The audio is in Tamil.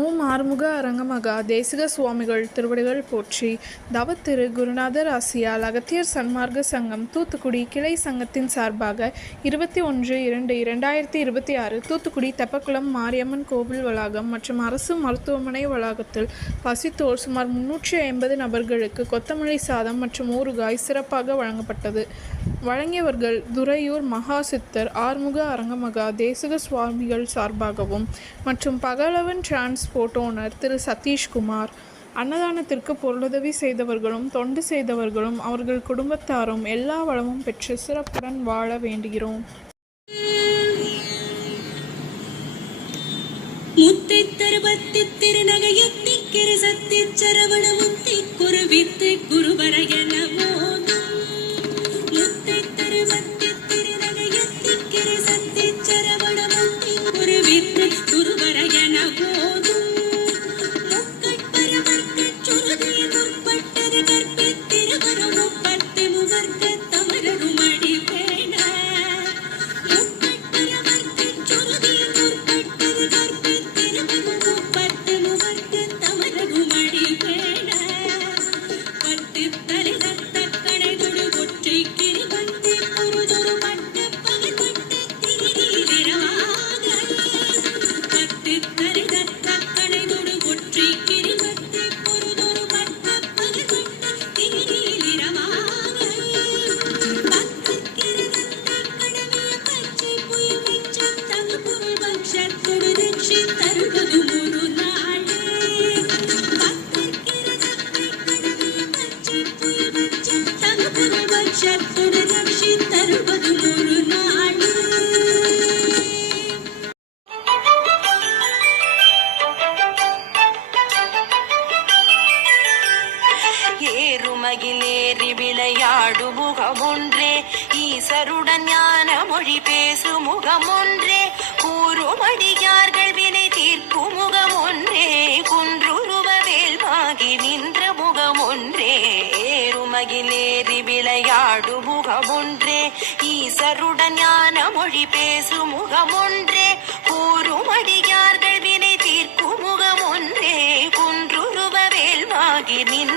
ஓம் ஆறுமுக அரங்கமகா தேசிக சுவாமிகள் திருவடிகள் போற்றி. தவத்திரு குருநாதர் ஆசியால் அகத்தியர் சன்மார்க்க சங்கம் தூத்துக்குடி கிளை சங்கத்தின் சார்பாக 21/2/2026 தூத்துக்குடி தெப்பக்குளம் மாரியம்மன் கோவில் வளாகம் மற்றும் அரசு மருத்துவமனை வளாகத்தில் பசித்தோர் சுமார் 350 நபர்களுக்கு கொத்தமல்லி சாதம் மற்றும் ஊறுகாய் சிறப்பாக வழங்கப்பட்டது. வழங்கியவர்கள் துரையூர் மகா சித்தர் ஆறுமுக அரங்கமகா தேசிக சுவாமிகள் சார்பாகவும் மற்றும் பகலவன் டிரான்ஸ்போர்ட் ஓனர் திரு சதீஷ்குமார். அன்னதானத்திற்கு பொருளுதவி செய்தவர்களும் தொண்டு செய்தவர்களும் அவர்கள் குடும்பத்தாரும் எல்லா வளமும் பெற்று சிறப்புடன் வாழ வேண்டுகிறோம். முத்தை தருபத்தி திருநகையத்தி கிருசத்தி சரவண முத்தி குருவித்து குருவரையன முத்தை தருபத்தி திருநகையத்தி கிருசத்தி சரவண முத்தி குருவித்து குருவரையன போதும் முக்கட்பரவர்க்க சுருதியில் முற்பட்டது கற்பித்திருவரும் முப்பத்து முகர்க்க தமரரும் அடி பேண முக்கட்பரவர்க்க சுருதியில் முற்பட்டது கற்பித்திருவரும் முப்பத்து முகர்க்க தமரரும் அடி பேண பத்து தரிதத்த கடைதொடு ஒற்றை கிரிவந்து பொருதொரு மட்ட பகர்வட்ட திரிரவாக பத்து தரிதத்த கடைதொடு ஒற்றை கிரிவந்து பொருதொரு மட்ட பகர்வட்ட திரிரவாக பத்து கிரதத்த கடமைய பச்சை புய் மிச்சம் தகு பொருள் பக்ஷத்தொடு ரட்சி தருவது முழு நாளே பத்து கிரதத்த கடமைய பச்சை புய் மிச்சம் தகு பொருள் பக்ஷத்தொடு ரட்சி தருவது முழு நாளே. ஏறுமகிலேறி விளையாடு முகமொன்றே ஈசருடன் ஞான மொழி பேசு முகமொன்றே கூறுமடியார்கள் வினை தீர்க்கும் முகமொன்றே குன்றுருவ வேல்வாகி நின்ற முகமொன்றே ஏறுமகிலேறி விளையாடு முகமொன்றே ஈசருடன் ஞான மொழி பேசு முகமொன்றே கூறுமடியார்கள் வினை தீர்க்கும் முகமொன்றே குன்றுருவ வேல்வாகி நின்ற